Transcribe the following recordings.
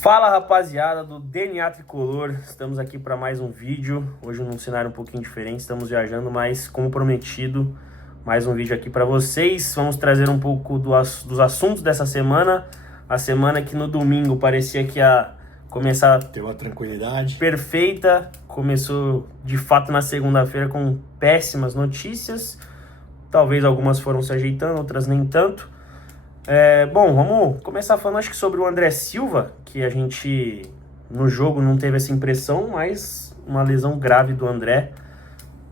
Fala, rapaziada do DNA Tricolor, estamos aqui para mais um vídeo, hoje num cenário um pouquinho diferente, estamos viajando, mas como prometido, mais um vídeo aqui para vocês. Vamos trazer um pouco dos assuntos dessa semana, a semana que no domingo parecia que ia começar a ter uma tranquilidade perfeita, começou de fato na segunda-feira com péssimas notícias, talvez algumas foram se ajeitando, outras nem tanto. Bom, vamos começar falando acho que sobre o André Silva, que a gente no jogo não teve essa impressão, mas uma lesão grave do André,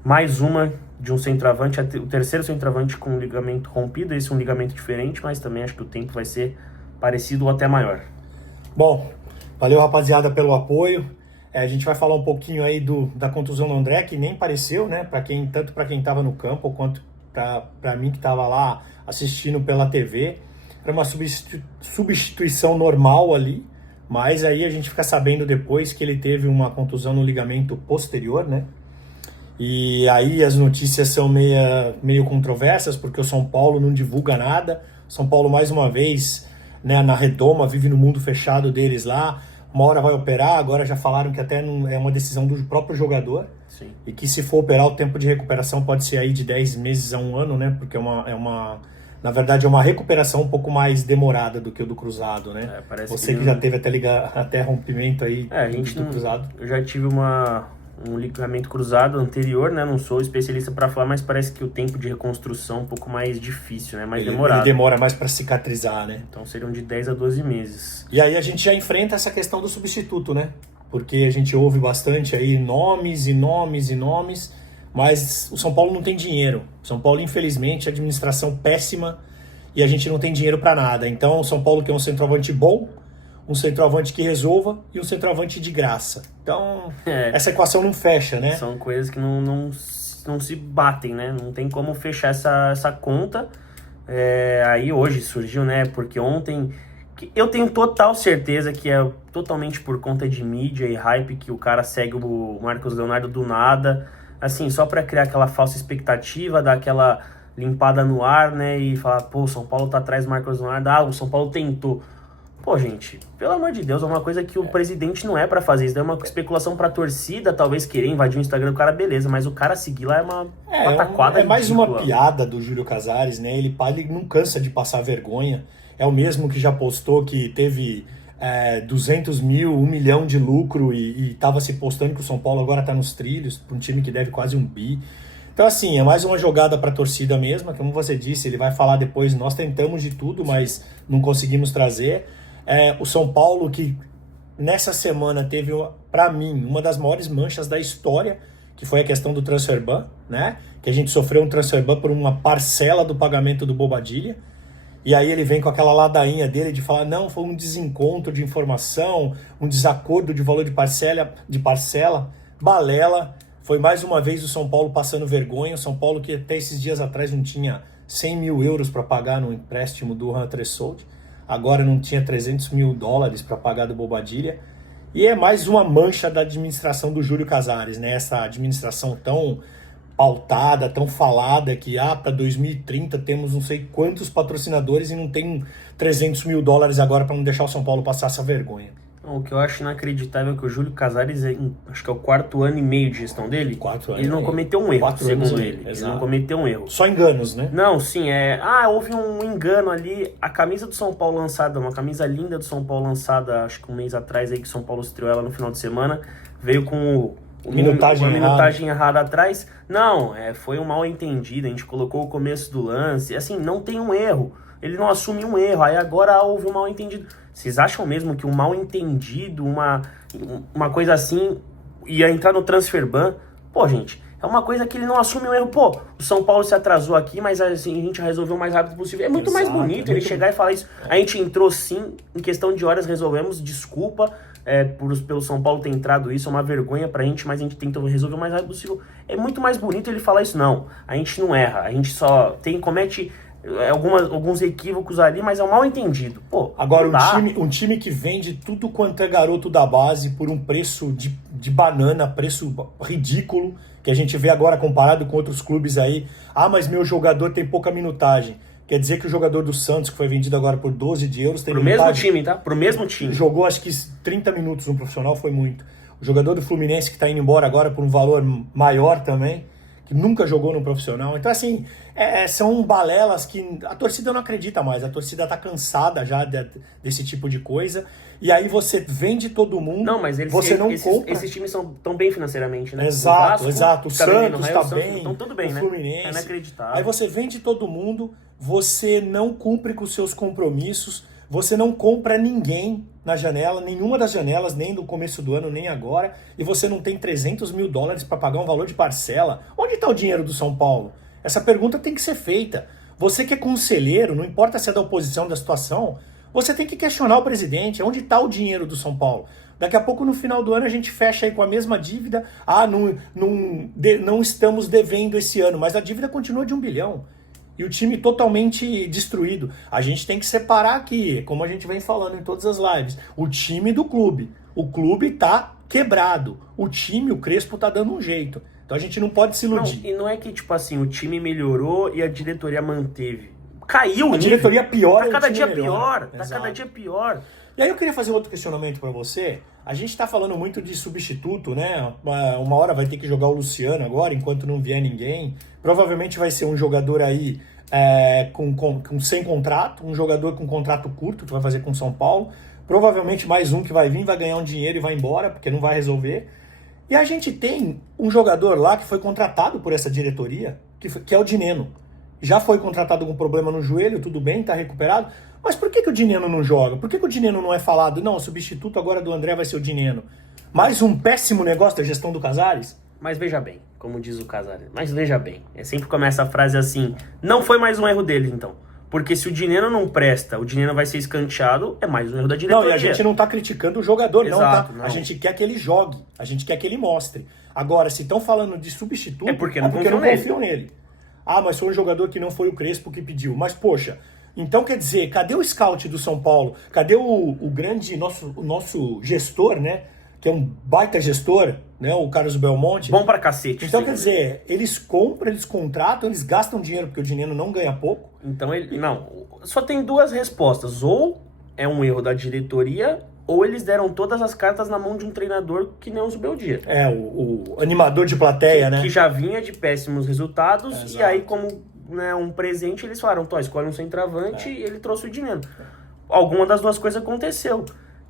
mais uma de um centroavante, o terceiro centroavante com um ligamento rompido, esse é um ligamento diferente, mas também acho que o tempo vai ser parecido ou até maior. Bom, valeu rapaziada pelo apoio, a gente vai falar um pouquinho aí da contusão do André, que nem pareceu, né, tanto para quem estava no campo, quanto para mim que estava lá assistindo pela TV. Era uma substituição normal ali, mas aí a gente fica sabendo depois que ele teve uma contusão no ligamento posterior, né? E aí as notícias são meio controversas, porque o São Paulo não divulga nada. São Paulo, mais uma vez, né, na redoma, vive no mundo fechado deles lá. Uma hora vai operar, agora já falaram que até não é uma decisão do próprio jogador. Sim. E que se for operar, o tempo de recuperação pode ser aí de 10 meses a um ano, né? Porque na verdade é uma recuperação um pouco mais demorada do que o do cruzado, né? Você que já teve até rompimento aí do cruzado. Eu já tive um ligamento cruzado anterior, né? Não sou especialista para falar, mas parece que o tempo de reconstrução é um pouco mais difícil, né? Mais demorado. Ele demora mais para cicatrizar, né? Então seriam de 10 a 12 meses. E aí a gente já enfrenta essa questão do substituto, né? Porque a gente ouve bastante aí nomes, mas o São Paulo não tem dinheiro. O São Paulo, infelizmente, administração péssima e a gente não tem dinheiro para nada. Então o São Paulo quer um centroavante bom, um centroavante que resolva e um centroavante de graça. Então essa equação não fecha, né? São coisas que não se batem, né? Não tem como fechar essa conta. Aí hoje surgiu, né? Porque ontem... Eu tenho total certeza que é totalmente por conta de mídia e hype que o cara segue o Marcos Leonardo do nada, assim, só pra criar aquela falsa expectativa, dar aquela limpada no ar, né, e falar, pô, o São Paulo tá atrás do Marcos Leonardo, o São Paulo tentou. Pô, gente, pelo amor de Deus, é uma coisa que o presidente não é pra fazer, isso daí é uma especulação pra torcida, talvez querer invadir o Instagram do cara, beleza, mas o cara seguir lá é uma pataquada. É mais uma piada do Júlio Casares, né, ele não cansa de passar vergonha. É o mesmo que já postou que teve 200 mil, 1 milhão de lucro e estava se postando que o São Paulo agora está nos trilhos, para um time que deve quase 1 bi. Então, assim, é mais uma jogada para a torcida mesmo, como você disse, ele vai falar depois, nós tentamos de tudo, mas não conseguimos trazer. O São Paulo que nessa semana teve, para mim, uma das maiores manchas da história, que foi a questão do transfer ban, né? Que a gente sofreu um transfer ban por uma parcela do pagamento do Bobadilla. E aí ele vem com aquela ladainha dele de falar, não, foi um desencontro de informação, um desacordo de valor de parcela, balela. Foi mais uma vez o São Paulo passando vergonha, o São Paulo que até esses dias atrás não tinha 100 mil euros para pagar no empréstimo do Hunter Sold, agora não tinha 300 mil dólares para pagar do Bobadilla. E é mais uma mancha da administração do Júlio Casares, né? Essa administração tão pautada, tão falada, que para 2030 temos não sei quantos patrocinadores e não tem 300 mil dólares agora para não deixar o São Paulo passar essa vergonha. O que eu acho inacreditável é que o Júlio Casares, acho que é o 4º ano e meio de gestão dele, 4 anos, ele não cometeu um erro, segundo ele. Exato. Ele não cometeu um erro. Só enganos, né? Não, sim, houve um engano ali. A camisa do São Paulo lançada, uma camisa linda do São Paulo lançada, acho que um mês atrás aí que o São Paulo estreou ela no final de semana, veio com uma minutagem errada atrás. Não, foi um mal entendido, a gente colocou o começo do lance, assim, não tem um erro, ele não assume um erro, aí agora houve um mal entendido. Vocês acham mesmo que um mal entendido, uma coisa assim, ia entrar no transfer ban? Pô, gente, é uma coisa que ele não assume um erro. Pô, o São Paulo se atrasou aqui, mas assim, a gente resolveu o mais rápido possível. É muito mais bonito ele chegar e falar isso. A gente entrou sim, em questão de horas resolvemos, desculpa pelo São Paulo ter entrado isso, é uma vergonha pra gente, mas a gente tentou resolver o mais rápido possível. É muito mais bonito ele falar isso. Não, a gente não erra, a gente só comete alguns equívocos ali, mas é um mal entendido. Pô, agora um time que vende tudo quanto é garoto da base por um preço de banana, preço ridículo, que a gente vê agora comparado com outros clubes aí. Mas meu jogador tem pouca minutagem. Quer dizer que o jogador do Santos, que foi vendido agora por 12 de euros... Pro mesmo time, tá? Pro mesmo time. Jogou acho que 30 minutos no profissional, foi muito. O jogador do Fluminense que está indo embora agora por um valor maior também, que nunca jogou no profissional. Então, assim, são balelas que a torcida não acredita mais. A torcida tá cansada já desse tipo de coisa. E aí você vende todo mundo, não, mas compra. Esses times são tão bem financeiramente, né? Exato, exato. O Santos tá bem, então tudo bem, o né? Fluminense. É inacreditável. Aí você vende todo mundo, você não cumpre com os seus compromissos, você não compra ninguém na janela, nenhuma das janelas, nem no começo do ano, nem agora, e você não tem 300 mil dólares para pagar um valor de parcela. Onde está o dinheiro do São Paulo? Essa pergunta tem que ser feita. Você que é conselheiro, não importa se é da oposição, da situação, você tem que questionar o presidente. Onde está o dinheiro do São Paulo? Daqui a pouco, no final do ano, a gente fecha aí com a mesma dívida. Não estamos devendo esse ano, mas a dívida continua de 1 bilhão. E o time totalmente destruído. A gente tem que separar aqui, como a gente vem falando em todas as lives, o time do clube. O clube tá quebrado. O time, o Crespo, tá dando um jeito. Então a gente não pode se iludir. Não, e não é que, tipo assim, o time melhorou e a diretoria manteve. Caiu, a diretoria piora. Tá cada dia pior. Tá cada dia pior. E aí eu queria fazer outro questionamento para você. A gente tá falando muito de substituto, né? Uma hora vai ter que jogar o Luciano agora, enquanto não vier ninguém. Provavelmente vai ser um jogador aí sem contrato, um jogador com contrato curto, que vai fazer com São Paulo. Provavelmente mais um que vai vir, vai ganhar um dinheiro e vai embora, porque não vai resolver. E a gente tem um jogador lá que foi contratado por essa diretoria, que é o Dineno. Já foi contratado com problema no joelho, tudo bem, tá recuperado. Mas por que o Dineno não joga? Por que o Dineno não é falado? Não, o substituto agora do André vai ser o Dineno. Mais um péssimo negócio da gestão do Casares? Mas veja bem, como diz o Casares, mas veja bem. Sempre começa a frase assim, não foi mais um erro dele, então. Porque se o Dineno não presta, o Dineno vai ser escanteado, é mais um erro da diretoria. Não, e a gente não tá criticando o jogador, exato, não, tá? A gente quer que ele jogue, a gente quer que ele mostre. Agora, se estão falando de substituto, é porque não confiam nele. Ah, mas foi um jogador que não foi o Crespo que pediu. Mas, poxa, então quer dizer, cadê o scout do São Paulo? Cadê o nosso gestor, né? Que é um baita gestor, né? O Carlos Belmonte. Bom pra cacete. Então, quer dizer, eles compram, eles contratam, eles gastam dinheiro, porque o Dineno não ganha pouco. Então, só tem duas respostas. Ou é um erro da diretoria, ou eles deram todas as cartas na mão de um treinador que nem o Zubeldia. O animador de plateia, né? Que já vinha de péssimos resultados, e aí, como um presente, eles falaram, escolhe um centroavante, e ele trouxe o dinheiro. Alguma das duas coisas aconteceu.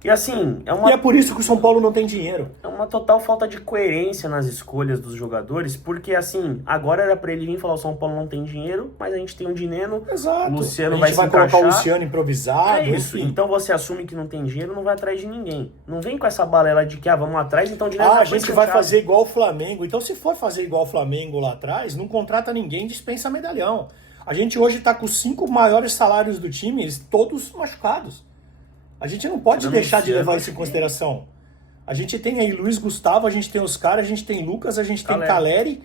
E assim, E é por isso que o São Paulo não tem dinheiro. É uma total falta de coerência nas escolhas dos jogadores, porque assim, agora era pra ele vir e falar, o São Paulo não tem dinheiro, mas a gente tem o Dineno, exato. O Luciano vai se encaixar. Colocar o Luciano improvisado. É isso, enfim. Então você assume que não tem dinheiro, não vai atrás de ninguém. Não vem com essa balela de que, vamos atrás, então o Dineno a gente vai fazer igual o Flamengo. Então se for fazer igual o Flamengo lá atrás, não contrata ninguém, dispensa medalhão. A gente hoje tá com os 5 maiores salários do time, todos machucados. A gente não pode deixar de levar isso em consideração. A gente tem aí Luiz Gustavo, a gente tem Oscar, a gente tem Lucas, a gente tem Caleri.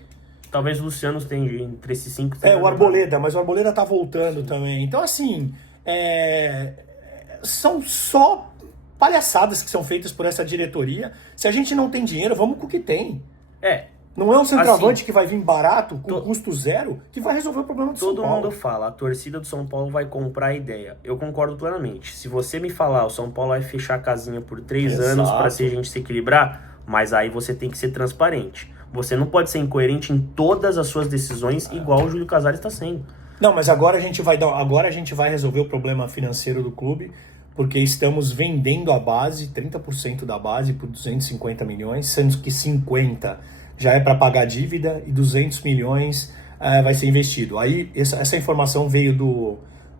Talvez o Luciano tenha entre esses 5. O Arboleda, mas o Arboleda tá voltando também. Então, assim, são só palhaçadas que são feitas por essa diretoria. Se a gente não tem dinheiro, vamos com o que tem. Não é um centroavante assim, que vai vir barato, com custo zero, que vai resolver o problema do São Paulo. Todo mundo fala, a torcida do São Paulo vai comprar a ideia. Eu concordo plenamente. Se você me falar, o São Paulo vai fechar a casinha por 3 anos para a gente se equilibrar, mas aí você tem que ser transparente. Você não pode ser incoerente em todas as suas decisões, igual o Júlio Casares está sendo. Não, mas agora a gente vai resolver o problema financeiro do clube, porque estamos vendendo a base, 30% da base, por 250 milhões, sendo que 50 já é para pagar a dívida e 200 milhões vai ser investido. Aí essa informação veio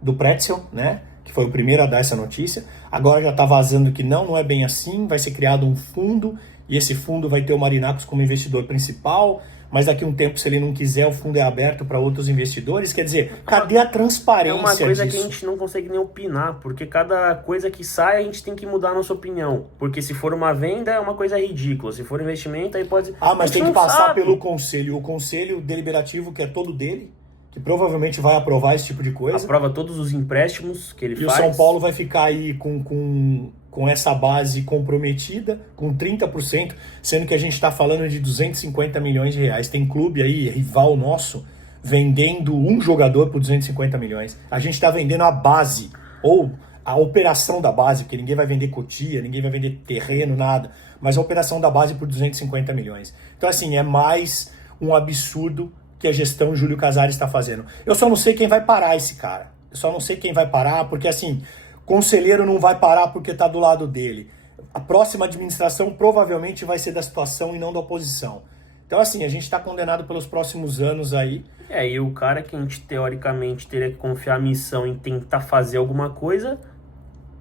do Pretzel, né? Que foi o primeiro a dar essa notícia. Agora já está vazando que não é bem assim, vai ser criado um fundo, e esse fundo vai ter o Marinacos como investidor principal, mas daqui a um tempo, se ele não quiser, o fundo é aberto para outros investidores. Quer dizer, cadê a transparência disso? É uma coisa que a gente não consegue nem opinar, porque cada coisa que sai, a gente tem que mudar a nossa opinião. Porque se for uma venda, é uma coisa ridícula. Se for investimento, aí pode... mas tem que passar pelo conselho. O conselho deliberativo, que é todo dele, que provavelmente vai aprovar esse tipo de coisa. Aprova todos os empréstimos que ele faz. E o São Paulo vai ficar aí com essa base comprometida, com 30%, sendo que a gente está falando de 250 milhões de reais. Tem clube aí, rival nosso, vendendo um jogador por 250 milhões. A gente está vendendo a base, ou a operação da base, porque ninguém vai vender Cotia, ninguém vai vender terreno, nada, mas a operação da base por 250 milhões. Então, assim, é mais um absurdo que a gestão Júlio Casares está fazendo. Eu só não sei quem vai parar esse cara. Eu só não sei quem vai parar, porque, assim, conselheiro não vai parar porque está do lado dele. A próxima administração provavelmente vai ser da situação e não da oposição. Então, assim, a gente está condenado pelos próximos anos aí. E o cara que a gente, teoricamente, teria que confiar a missão em tentar fazer alguma coisa,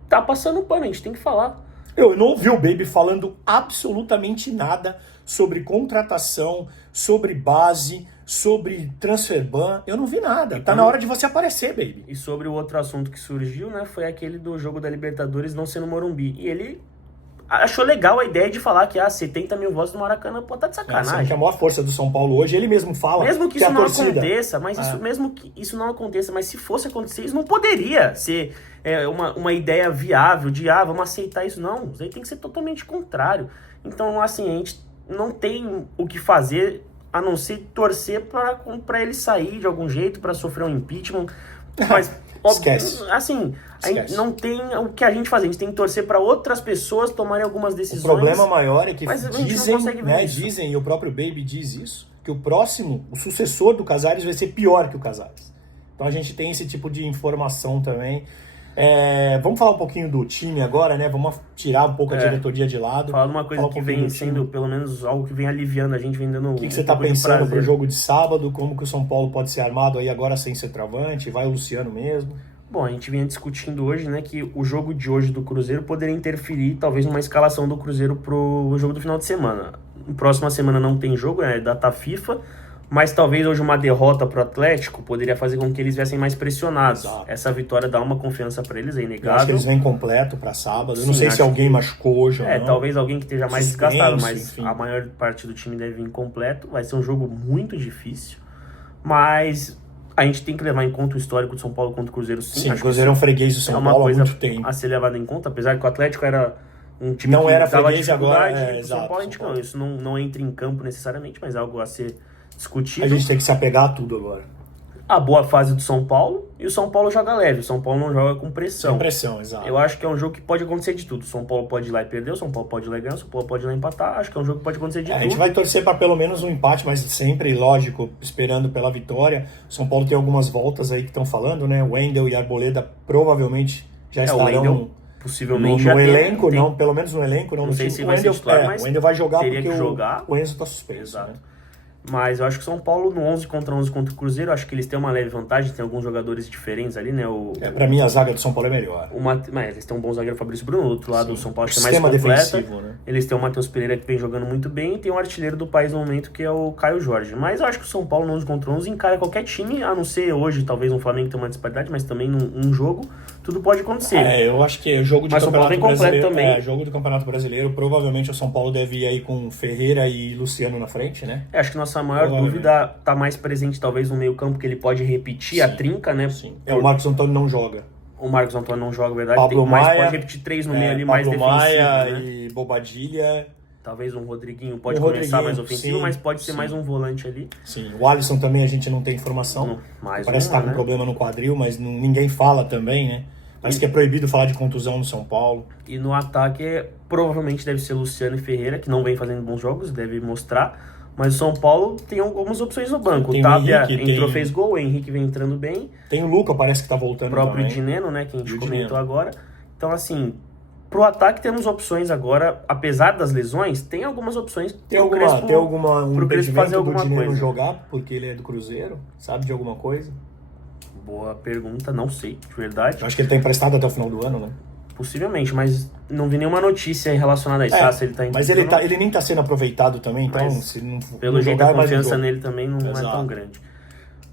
tá passando pano, a gente tem que falar. Eu não ouvi o Baby falando absolutamente nada sobre contratação, sobre base, sobre transfer ban. Eu não vi nada. Tá na hora de você aparecer, Baby. E sobre o outro assunto que surgiu, né, foi aquele do jogo da Libertadores não ser no Morumbi. E ele achou legal a ideia de falar que 70 mil votos no Maracanã, pô, tá de sacanagem. Que a maior força do São Paulo hoje, ele mesmo fala. Mesmo que isso não aconteça, mas isso não aconteça, mas se fosse acontecer, isso não poderia ser uma ideia viável de, vamos aceitar isso. Não, isso aí tem que ser totalmente contrário. Então, assim, a gente não tem o que fazer a não ser torcer para ele sair de algum jeito, para sofrer um impeachment. Mas, esquece. Assim, a gente não tem o que a gente fazer. A gente tem que torcer para outras pessoas tomarem algumas decisões. O problema maior é que dizem, e o próprio Baby diz isso, que o sucessor do Casares vai ser pior que o Casares. Então a gente tem esse tipo de informação também. Vamos falar um pouquinho do time agora, né? Vamos tirar um pouco a diretoria de lado. Falar de uma coisa que vem sendo, pelo menos, algo que vem aliviando a gente, vem dando o que você está pensando pro jogo de sábado? Como que o São Paulo pode ser armado aí agora sem ser travante? Vai o Luciano mesmo? Bom, a gente vinha discutindo hoje, né, que o jogo de hoje do Cruzeiro poderia interferir, talvez, numa escalação do Cruzeiro pro jogo do final de semana. Próxima semana não tem jogo, é data FIFA, mas talvez hoje uma derrota pro Atlético poderia fazer com que eles viessem mais pressionados. Exato. Essa vitória dá uma confiança para eles, é inegável. Eu acho que eles vêm completo para sábado. Eu não sei se alguém machucou hoje ou não. Talvez alguém que esteja mais desgastado, mas enfim, a maior parte do time deve vir completo. Vai ser um jogo muito difícil, mas a gente tem que levar em conta o histórico do São Paulo contra o Cruzeiro, sim. Sim, o Cruzeiro é um freguês do São Paulo há muito tempo. A ser levado em conta, apesar que o Atlético era um time não que era dava freguês dificuldade. Agora, o São Paulo, a gente não. Isso não entra em campo necessariamente, mas é algo a ser discutido. A gente tem que se apegar a tudo agora. A boa fase do São Paulo, e o São Paulo joga leve. O São Paulo não joga com pressão. Sem pressão, exato. Eu acho que é um jogo que pode acontecer de tudo. O São Paulo pode ir lá e perder, o São Paulo pode ir lá e ganhar, o São Paulo pode ir lá e empatar. Acho que é um jogo que pode acontecer de tudo. A gente vai torcer para pelo menos um empate, mas sempre, lógico, esperando pela vitória. O São Paulo tem algumas voltas aí que estão falando, né? O Wendel e a Arboleda provavelmente já estarão possivelmente no elenco, não, pelo menos no elenco. Não sei se vai ser titular, mas o Wendel vai jogar porque o Enzo está suspenso. Exato. Né? Mas eu acho que o São Paulo, no 11 contra 11 contra o Cruzeiro, acho que eles têm uma leve vantagem, tem alguns jogadores diferentes ali, né? Pra mim, a zaga do São Paulo é melhor. Mas eles têm um bom zagueiro, Fabrício Bruno, do outro lado, o São Paulo acho que é mais completa. Né? Eles têm o Matheus Pereira, que vem jogando muito bem, e tem um artilheiro do país no momento, que é o Caio Jorge. Mas eu acho que o São Paulo, no 11 contra 11, encara qualquer time, a não ser hoje, talvez um Flamengo tenha uma disparidade, mas também num jogo, tudo pode acontecer. Eu acho que o jogo de mas Campeonato Brasileiro também. Jogo do Campeonato Brasileiro, provavelmente o São Paulo deve ir aí com Ferreira e Luciano na frente, né? Acho que nossa maior dúvida tá mais presente talvez no meio campo, que ele pode repetir a trinca, né? Sim. O Marcos Antônio não joga. O Marcos Antônio não joga, verdade. Pablo Maia, mas pode repetir 3 no meio ali, mais defensivo. Maia né? E Bobadilha. Talvez um Rodriguinho pode começar mais ofensivo, mas pode ser mais um volante ali. Sim, o Alisson também a gente não tem informação. Parece que tá com problema no quadril, mas ninguém fala também, né? Parece que é proibido falar de contusão no São Paulo. E no ataque, provavelmente deve ser Luciano e Ferreira, que não vem fazendo bons jogos, deve mostrar. Mas o São Paulo tem algumas opções no banco. O Tapia entrou, fez gol, o Henrique vem entrando bem. Tem o Luca, parece que tá voltando também. O próprio Dineno, né, que a gente comentou agora. Então, assim, pro ataque temos opções agora, apesar das lesões, tem algumas opções. Tem um impedimento fazer alguma do Dineno coisa. Jogar, porque ele é do Cruzeiro? Sabe de alguma coisa? Boa pergunta, não sei, de verdade. Eu acho que ele tá emprestado até o final do ano, né? Possivelmente, mas não vi nenhuma notícia relacionada a isso. Se ele tá mas ele nem tá sendo aproveitado também, então se não pelo não jeito jogar, a confiança nele também não é tão grande.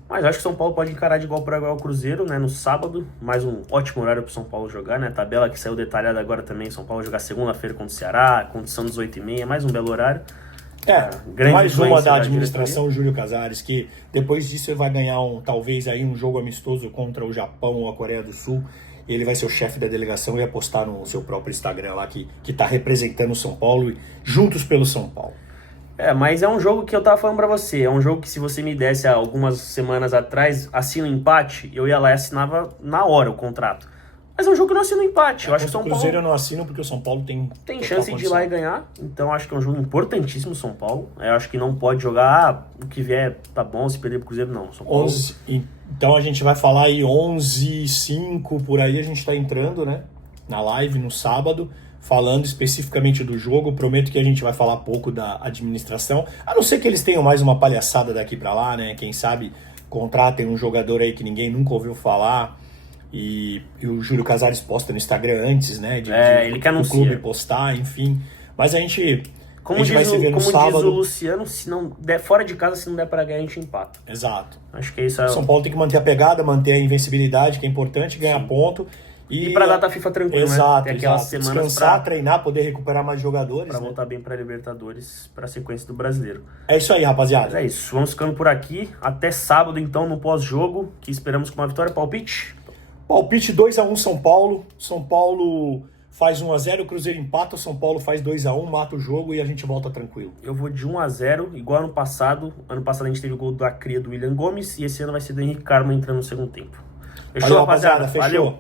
Mas acho que o São Paulo pode encarar de igual para igual o Cruzeiro, né? No sábado, mais um ótimo horário pro São Paulo jogar, né? A tabela que saiu detalhada agora também, São Paulo jogar segunda-feira contra o Ceará, condição dos 8h30, mais um belo horário. Mais uma da administração Júlio Casares, que depois disso ele vai ganhar talvez aí um jogo amistoso contra o Japão ou a Coreia do Sul. Ele vai ser o chefe da delegação e vai postar no seu próprio Instagram lá que tá representando o São Paulo e juntos pelo São Paulo. Mas é um jogo que eu tava falando pra você. É um jogo que se você me desse há algumas semanas atrás, assina o empate, eu ia lá e assinava na hora o contrato. Mas é um jogo que eu não assino empate. Eu acho que o São Paulo... Cruzeiro eu não assino porque o São Paulo tem chance de ir lá e ganhar. Então acho que é um jogo importantíssimo, São Paulo. Eu acho que não pode jogar, o que vier tá bom, se perder pro Cruzeiro, não. São Paulo... Então a gente vai falar aí 11h05 por aí, a gente tá entrando, né? Na live no sábado, falando especificamente do jogo. Prometo que a gente vai falar pouco da administração, a não ser que eles tenham mais uma palhaçada daqui pra lá, né? Quem sabe contratem um jogador aí que ninguém nunca ouviu falar. E o Júlio Casares posta no Instagram antes, né? Ele que anuncia. O clube postar, enfim. Mas a gente vai se ver no sábado. Como diz o Luciano, se não der fora de casa, se não der pra ganhar, a gente empata. Exato. Acho que isso é... São Paulo tem que manter a pegada, manter a invencibilidade, que é importante, ganhar ponto. E pra data FIFA tranquilo, exato, né? Ter aquelas semanas descansar, treinar, poder recuperar mais jogadores. Pra voltar bem pra Libertadores, pra sequência do Brasileiro. É isso aí, rapaziada. Mas é isso. Vamos ficando por aqui. Até sábado, então, no pós-jogo, que esperamos com uma vitória. Palpite? Palpite 2-1 São Paulo. São Paulo faz 1-0, o Cruzeiro empata, o São Paulo faz 2-1, mata o jogo e a gente volta tranquilo. Eu vou de 1-0, igual ano passado. Ano passado a gente teve o gol da cria do William Gomes e esse ano vai ser do Henrique Carmo entrando no segundo tempo. Fechou, rapaziada? Fechou. Valeu.